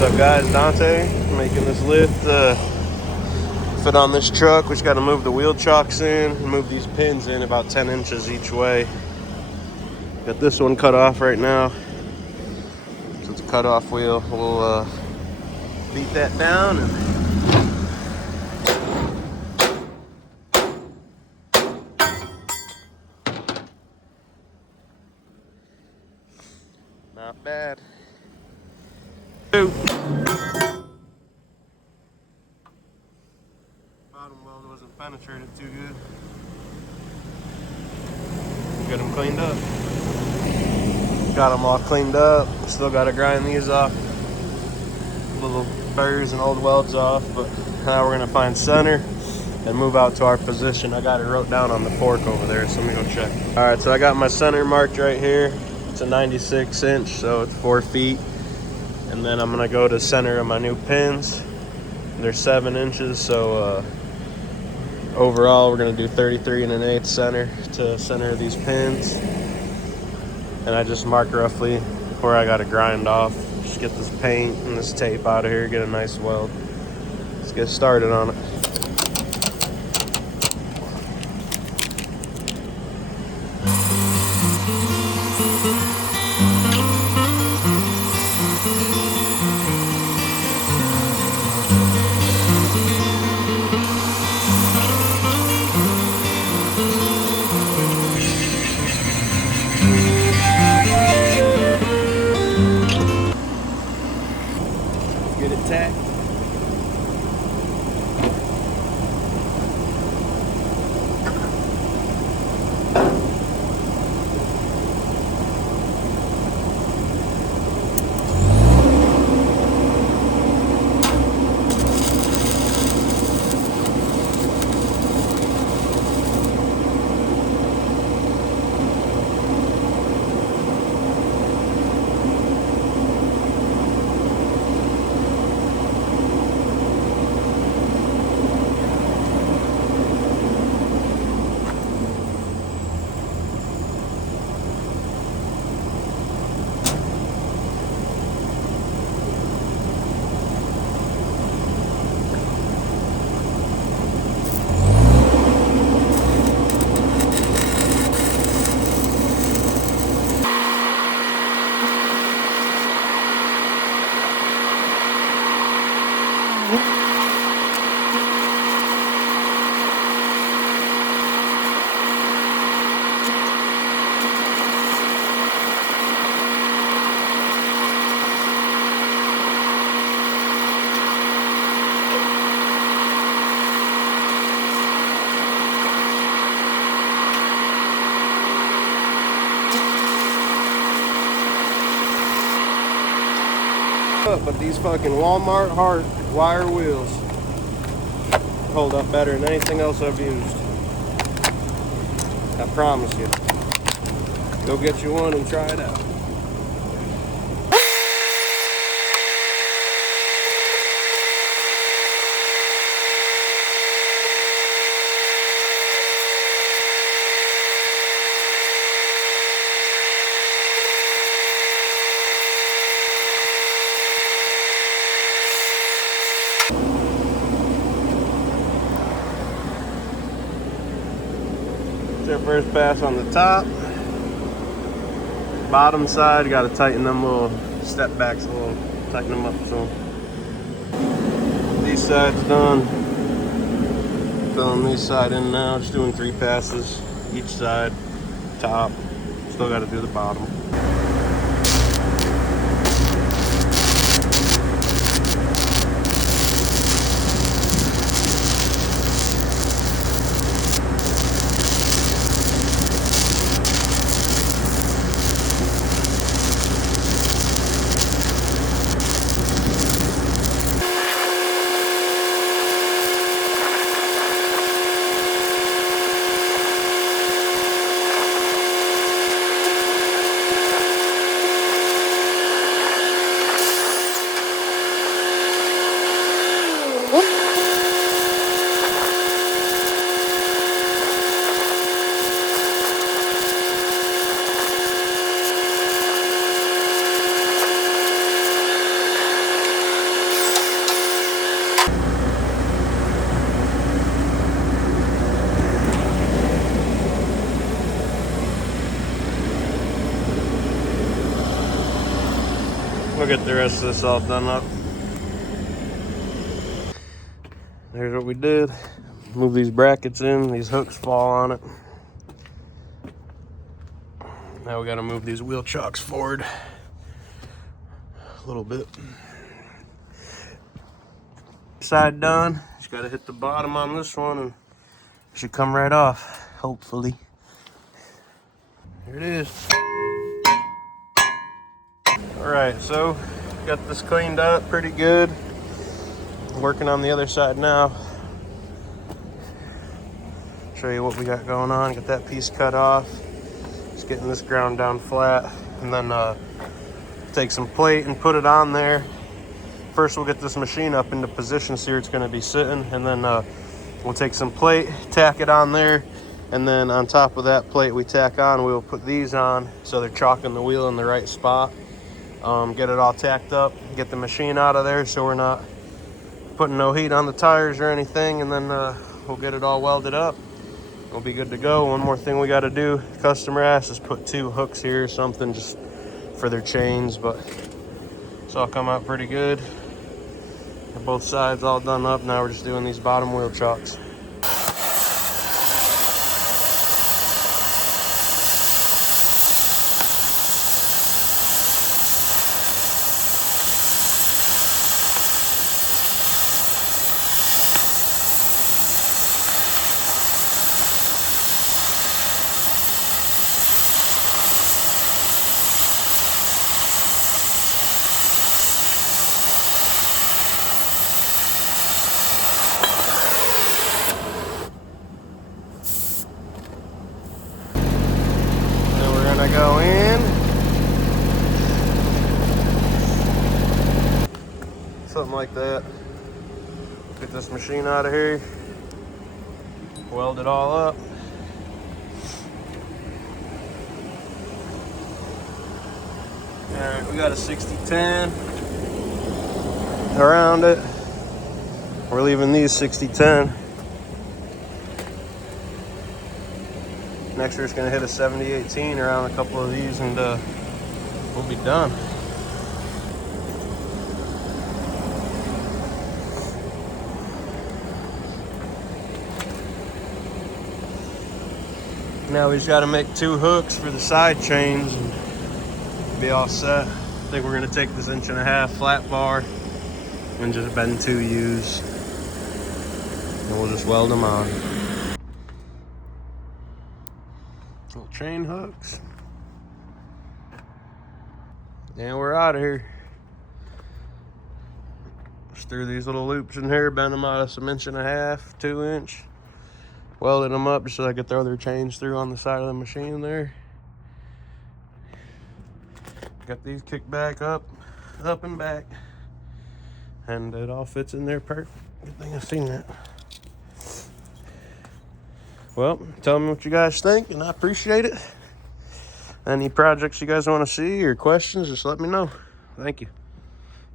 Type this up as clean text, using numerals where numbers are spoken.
What's up, guys? Dante making this lift fit on this truck. We just got to move the wheel chocks in and move these pins in about 10 inches each way. Got this one cut off right now, so it's a cut off wheel. We'll beat that down and not bad. Bottom weld wasn't penetrated too good. Get them cleaned up. Got them all cleaned up. Still got to grind these off. Little burrs and old welds off, but now we're gonna find center and move out to our position. I got it wrote down on the fork over there, so let me go check. All right, so I got my center marked right here. It's a 96 inch, so it's 4 feet. And then I'm gonna go to center of my new pins. They're 7 inches, so overall we're gonna do 33 1/8 center to center of these pins. And I just mark roughly where I gotta grind off. Just get this paint and this tape out of here, get a nice weld. Let's get started on it. Get it tacked. But these fucking Walmart Heart wire wheels hold up better than anything else I've used. I promise you. Go get you one and try it out. Our first pass on the top. Bottom side, got to tighten them little step backs a little, tighten them up some. These sides done. Filling these side in now, just doing 3 passes each side, top. Still got to do the bottom. get the rest of this all done up. There's what we did. Move these brackets in, these hooks fall on it. Now we gotta move these wheel chocks forward a little bit. Side done. Just gotta hit the bottom on this one and it should come right off, hopefully. Here it is. Alright, so got this cleaned up pretty good. Working on the other side now. Show you what we got going on. Get that piece cut off. Just getting this ground down flat. And then take some plate and put it on there. First we'll get this machine up into position, see where it's going to be sitting, and then we'll take some plate, tack it on there, and then on top of that plate we tack on, we'll put these on so they're chalking the wheel in the right spot. Get it all tacked up, get the machine out of there so we're not putting no heat on the tires or anything, and then we'll get it all welded up. We'll be good to go. One more thing we got to do, customer asked us put 2 hooks here or something just for their chains, but it's all come out pretty good. Both sides all done up. Now we're just doing these bottom wheel chocks. Go in. Something like that. Get this machine out of here. Weld it all up. Alright, we got a 60-10 around it. We're leaving these 60-10. Next we're just gonna hit a 70-18 around a couple of these and we'll be done. Now we just gotta make 2 hooks for the side chains and be all set. I think we're gonna take this 1.5" flat bar and just bend 2 U's and we'll just weld them on. Little chain hooks. And we're out of here. Just threw these little loops in here, bent them out of some 1.5", 2 inch. Welded them up just so I could throw their chains through on the side of the machine there. Got these kicked back up and back. And it all fits in there perfect. Good thing I've seen that. Well, tell me what you guys think, and I appreciate it. Any projects you guys want to see or questions, just let me know. Thank you.